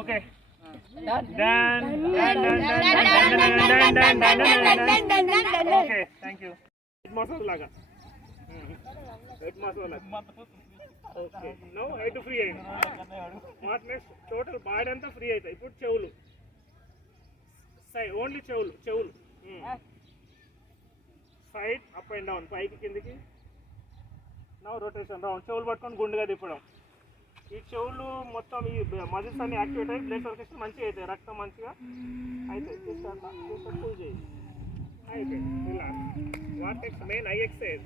Okay. Okay thank you head massage లాగా. Head massage లాగా. Okay. No head free అయింది what next total body అంతా free అవుతాయి ఇప్పుడు చెవులు. సై ఓన్లీ చెవులు చెవులు. సైడ్ అప్ అండ్ డౌన్ పైకి కిందికి. నవ్ రొటేషన్ రౌండ్ చెవులు పట్టుకొని గుండుగా తిప్పడం. ఈ చెవులు మొత్తం ఈ మజిల్స్ అన్ని యాక్టివేట్ అయ్యి బ్లడ్ సర్క్యులేషన్ మంచిగా అవుతాయి రక్తం మంచిగా అయితే జస్ట్ అట్లా జస్ట్ పూజ చేయి. అయిపోయింది ఇలా what next main eye exercise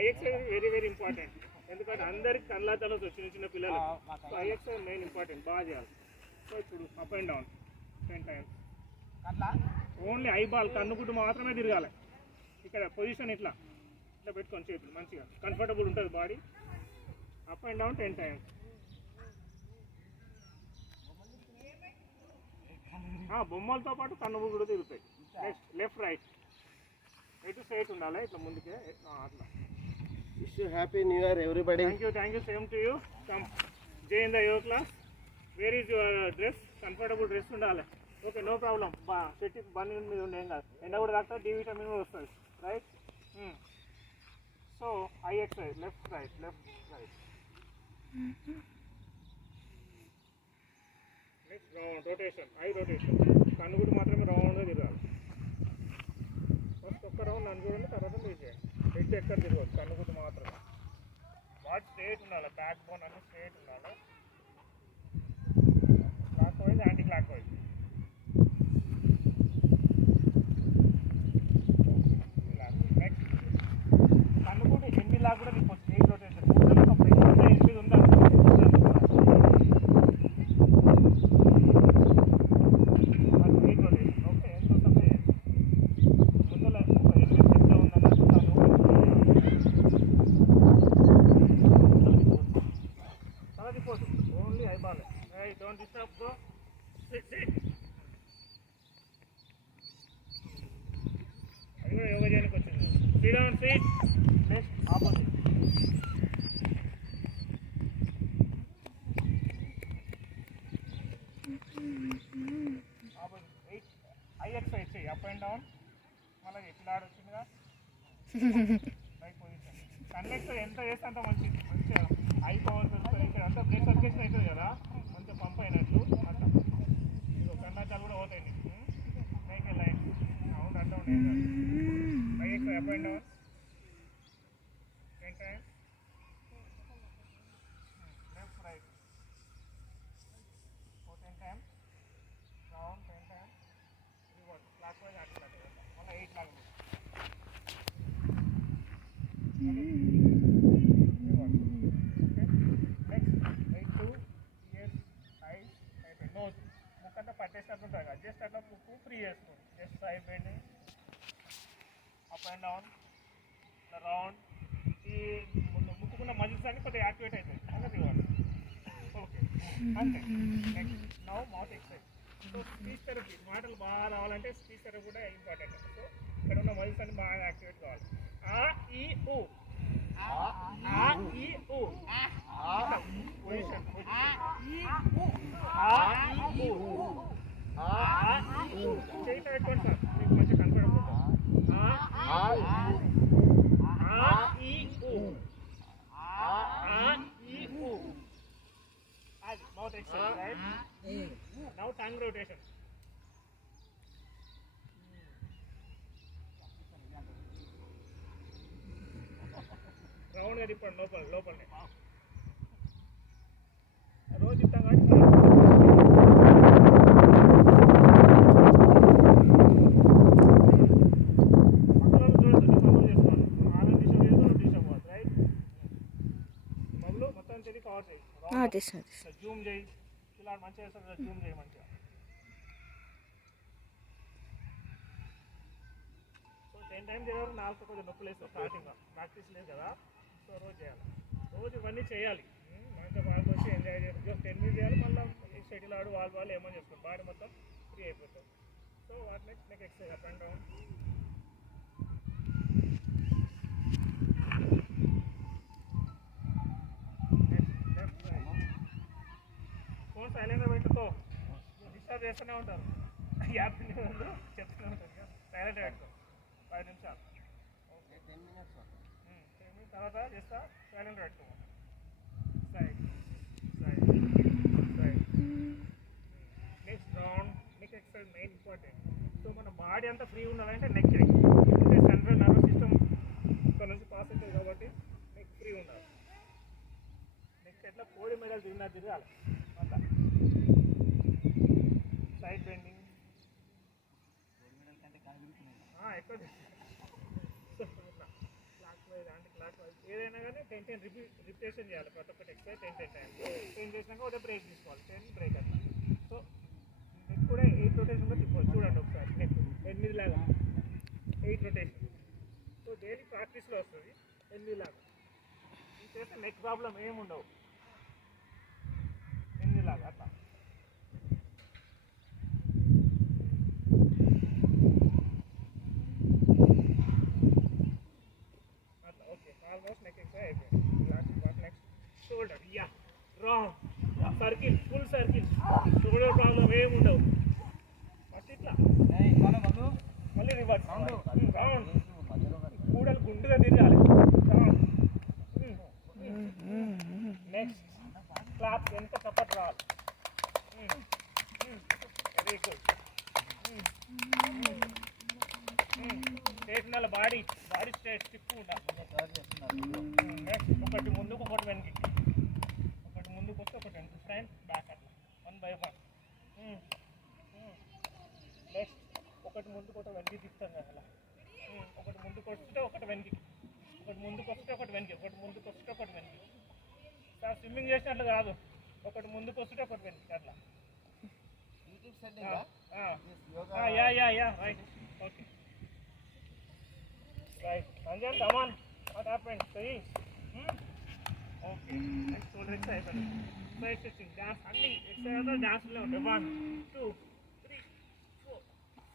eye exercise very very important ఎందుకంటే అందరికి కళ్ళ తలతో చిన్న చిన్న పిల్లలు so eye exercise main important బాగా చేయాలి. సో ఇప్పుడు up and down ten times only eye ball కన్నుగుడ్డు మాత్రమే తిరగాలి. ఇక్కడ పొజిషన్ ఇట్లా. ఇట్లా పెట్టుకొని చేతులు మంచిగా. కంఫర్టబుల్ ఉంటుంది body up and down ten times బొమ్మలతో పాటు కన్ను కూడా తిరుగుతాయి. నెక్స్ట్ లెఫ్ట్ రైట్ ఎటు స్ట్రైట్ ఉండాలి? ఇట్లా ముందుకే? అట్లా. Wish you happy new year everybody thank you thank you same to you come J in the yoga class where is your dress comfortable dress ఉండాలి. ఓకే నో ప్రాబ్లం బా చెట్టు బండి మీద ఉండే కాదు. ఎండ కూడా తాకుతా డి విటమిన్ కూడా వస్తుంది. Right so eye exercise left right left right next round rotation eye rotation కన్ను కూడా మాత్రమే రౌండ్గా తిరగాలి. ఫస్ట్ ఒక్క రౌండ్ నన్ను చూడండి తర్వాత మీరు చేయండి. హెడ్ ఎక్కడ తిరగదు కన్ను కూడా మాత్రమే. వాటి స్ట్రేట్ ఉండాలి బ్యాక్ బోన్ అన్ని స్ట్రేట్ ఉండాలి. Clockwise anticlockwise next కన్ను కూడా ఎన్ని లాగా కూడా మీకు స్ట్రేట్ రొటేషన్ ఎనిమిది ఉందా అది స్ట్రేట్ రొటేషన్ ఓకే ఎంత వస్తుంది ముందర ఒక ఎనిమిది ఎంత ఉందన్నట్టు చాలా report only eyeball eye don't disturb go sit sit అది కూడా యోగా చేయడానికి వచ్చింది ఎక్సైజ్ చేయి అప్ అండ్ డౌన్ మళ్ళీ ఎట్లా ఆడొచ్చిందిగా రైట్ పొజిషన్ కన్నెక్ట్ ఎంత చేస్తే అంత మంచిది. మంచిగా పవర్ పెరుగుతుంది ఇక్కడ అంతా బ్లడ్ సర్క్యులేషన్ అవుతుంది కదా. మంచిగా పంప్ అయినట్లు. అట్లా. ఇదిగో కండాచాలు కూడా పోతాయి నీకు. లైన్ అవును అట్లా ఉండేది eye ex up and down ten times left right four ten times round ten times reverse clockwise అట్లా మళ్ళీ ఎయిట్ లాగా ముక్కంతా పట్టేసినట్టు ఉంటుంది కదా జస్ట్ అట్లా ముక్కు ఫ్రీ చేసుకోండి just side bending up and down round ఈ ముందు ముక్కుకున్న మజిల్స్ అన్ని కొద్దిగా యాక్టివేట్ అవుతాయి అలా రివర్స్ ఓకే అంతే next now mouth exercise so speech therapy మాటలు బాగా రావాలంటే స్పీచ్ థెరపీ కూడా ఇంపార్టెంట్ సో ఇక్కడ ఉన్న మజిల్స్ అన్ని బాగా యాక్టివేట్ కావాలి ఆ ఈ ఊ ఆ ఈ ఊ పొజిషన్ ఆ ఈ ఊ ఆ ఈ ఊ చేయి పెట్టుకోండి సార్ మీకు మంచి కన్ఫర్ట్ ఉంటుంది ఆ ఆ ఈ ఊ ఆ ఈ ఊ అది mouth exercise right now tongue rotation రౌండ్గా తిప్పండి లోపల లోపలనే రోజు ఇస్తాం కాబట్టి పక్కన చూడండి కవర్ చేసుకోవాలి ఆరెంజ్ టీషర్ట్ వేసుకో టీషర్ట్ పోదు రైట్ బబులు మొత్తం తిరిగి కవర్ చేయి రౌండ్ తీసిన ఇట్లా జూమ్ చేయి ఇలా మంచిగా చేస్తారు జూమ్ చేయి మంచిగా సో టెన్ టైమ్స్ నాలుగు కొంచెం నొప్పులు లేదు స్టార్టింగ్ ప్రాక్టీస్ లేదు కదా. సో రోజు చేయాలి. రోజు ఇవన్నీ చేయాలి. మంచిగా బాగా వచ్చి ఎంజాయ్ చేయాలి. జస్ట్ టెన్ మినిట్స్ చేయాలి. మళ్ళీ షటిల్ ఆడు వాళ్ళు వాళ్ళు ఏమని చేసుకోండి బాడీ మొత్తం ఫ్రీ అయిపోతుంది. So what next next exercise up and down phone సైలెంట్గా పెట్టుకో. డిస్టర్బ్ చేస్తూనే ఉంటారు. యాప్ చెప్తూనే ఉంటారు. సైలెంట్గా పెట్టుకో. పది నిమిషాలు. టెన్ మినిట్స్ టెన్ మినిట్స్ తర్వాత చేస్తా సైలెంట్గా పెట్టుకో side side side next round neck exercise main important so మన బాడీ అంతా ఫ్రీ ఉండాలంటే నెక్ అంటే సెంట్రల్ నర్వస్ సిస్టమ్ ఇక్కడ నుంచి పాస్ అవుతుంది కాబట్టి నెక్ ఫ్రీ ఉండాలి. నెక్ ఎట్లా? కోడి మెడల్ తిరిగినా తిరగాలి అట్లా సైడ్ బెండింగ్ ఎక్కువ క్లాక్ వైజ్ అంటే క్లాక్ వైజ్ ఏదైనా కానీ టెన్ టెన్ రిపీ రిపిటేషన్ చేయాలి ప్రతి ఒక్కటి exercise ten ten time ten చేసినాక ఒక బ్రేక్ తీసుకోవాలి టెన్ బ్రేక్ అట్లా సో నెక్ కూడా ఎయిట్ రొటేషన్లో తిప్పవచ్చు చూడండి ఒకసారి నెక్ ఎనిమిది లాగా ఎయిట్ రొటేషన్ సో డైలీ ప్రాక్టీస్లో వస్తుంది. ఎనిమిది లాగా. ఇది చేస్తే నెక్ ప్రాబ్లం ఏముండవు. ఎనిమిది లాగా. అట్లా ఓకే ఆల్మోస్ట్ నెక్ ఎక్సైజ్ అయిపోయింది last what next shoulder yeah wrong circle full circle shoulder problem ఏమి ఉండవు. ఫస్ట్ ఇట్లా. మళ్ళీ రివర్స్ రౌండ్ కూడలు గుండుగా తిరగాలి. నెక్స్ట్ క్లాప్ ఎంత చప్పట్ రావాలి? Very good straight body body straight stiff ఉండాలి. ఒకటి ముందుకు ఒకటి వెనక్కి. ఒకటి ముందుకు వస్తే ఒకటి వెనక్కి. ఫ్రంట్ బ్యాక్ అట్లా. వన్ బై వన్ నెక్స్ట్ ఒకటి ముందుకు ఒకటి వెనక్కి తిప్పుతాం కదా అలా. ఉమ్, ఒకటి ముందుకు వస్తే ఒకటి వెనక్కి. ఒకటి ముందుకు వస్తే ఒకటి వెనక్కి. ఒకటి ముందుకు వస్తే ఒకటి వెనక్కి. సార్ స్విమ్మింగ్ చేసినట్లు కాదు. ఒకటి ముందుకు వస్తే ఒకటి వెనక్కి అట్లా. యూట్యూబ్ ఆ, సెట్టింగ్ ఆ. Yoga Right. Anjan, come on. What happened? See? Hmm? Okay. Next shoulder exercise. Side stretching. Dance. Only exercise the dance. One, two, three, four,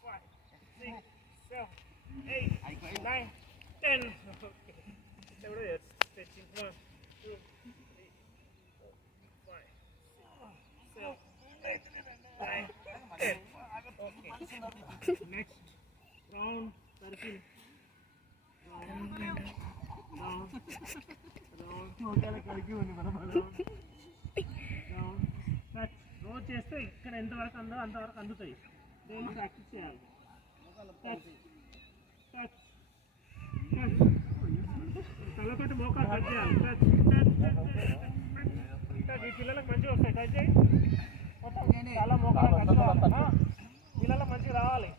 five, six, seven, eight, nine, ten. Okay. Several stretching. One, two, three, four, five, six, seven, eight, nine, ten. Okay. Next round. రోజు చేస్తే ఇక్కడ ఎంతవరకు అందో అంతవరకు అందుతాయి daily practice చేయాలి touch. తలతోటి మోకాలు కట్ చేయాలి ఈ పిల్లలకు మంచిగా వస్తాయి. కట్ చేయి మొత్తం చాలా మోకాలు పిల్లలకు మంచిగా రావాలి.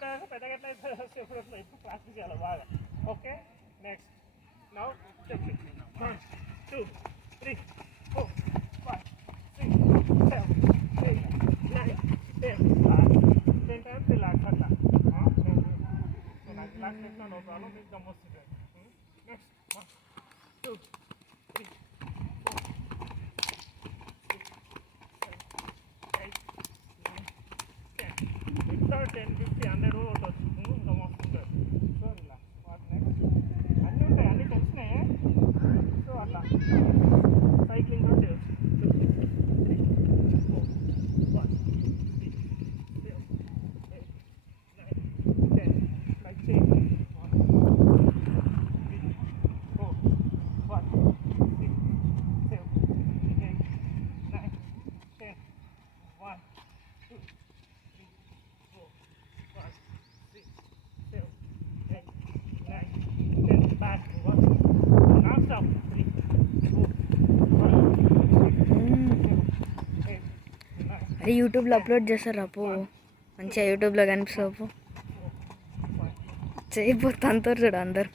ఇప్పుడు ఏదో పెద్దగా ఎట్లా అయితే ఇప్పుడు ఎట్లా ఇప్పుడు ప్రాక్టీస్ చేయాలి బాగా okay next now two three 150, 100 rules. అరే యూట్యూబ్లో అప్లోడ్ చేస్తారా? పో. మంచిగా యూట్యూబ్లో కనిపిస్తావు చేయబోతా అంటారు చూడు అందరు.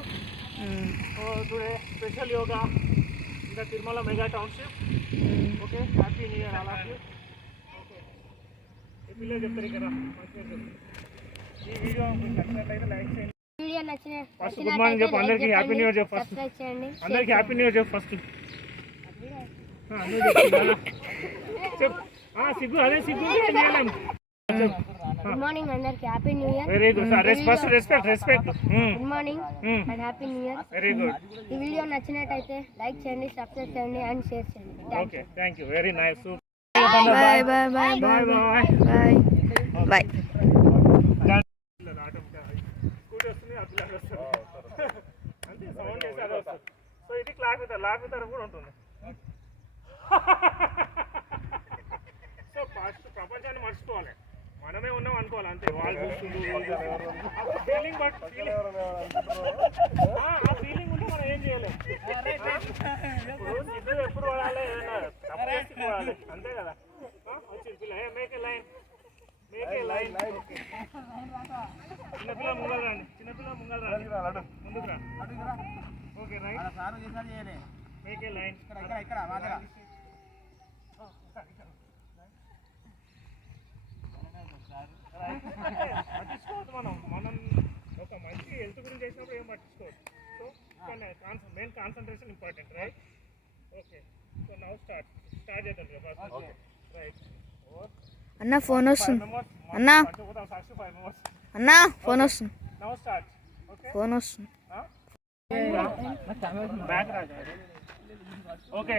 you. Special yoga today special yoga in the Tirumala Mega Township. Mm. Okay, happy new year all చెప్తారు ఇక్కడ ఈ వీడియో నచ్చినట్లయితే లైక్ చేయండి. ఫస్ట్ గుడ్ మార్నింగ్ చెప్పు అందరికీ హ్యాపీ న్యూ ఇయర్ చెప్పు ఫస్ట్ అందరికీ హ్యాపీ న్యూ ఇయర్ చెప్పు ఫస్ట్ చెప్పు సిగ్గు అదే సిగ్గు గుడ్ మార్నింగ్ అందరికి. Happy new year very good sir first respect respect good morning and happy new year very good ఈ వీడియో నచ్చినట్టయితే లైక్ చేయండి సబ్స్క్రైబ్ చేయండి అండ్ షేర్ చేయండి. Okay thank very nice bye bye bye bye bye bye bye so కూడా ఉంటుంది so first ప్రపంచాన్ని మర్చిపోవాలి. మనమే ఉన్నాం అనుకోవాలి అంతే. వాళ్ళు ఫీలింగ్ బట్ ఆ ఫీలింగ్ ఉంటే మనం ఏం చేయలేం. ఇప్పుడు సిగ్గు ఎప్పుడు వాడాలి అంతే కదా? ఆ, వచ్చింది పిల్ల. Make a line make a line చిన్నపిల్ల ముంగల్ రండి. చిన్నపిల్ల ముంగల్ రండి. ముందుకు రా. ఓకే రైట్ సారు చేసాడు చేయలే. మేక్ ఏ లైన్ ఇక్కడ ఇక్కడ పట్టించుకోవద్దు మనం మనం ఒక మంచి హెల్త్ గురించి చేసినప్పుడు ఏం పట్టించుకోవద్దు సో కానీ main concentration important right okay so now start start చేద్దాం ఫస్ట్ రైట్ అన్న ఫోన్ వస్తుంది అన్నా అన్న ఫోన్ వస్తుంది నౌ స్టార్ట్ ఓకే ఫోన్ వస్తుంది బ్యాక్ రాజా ఓకే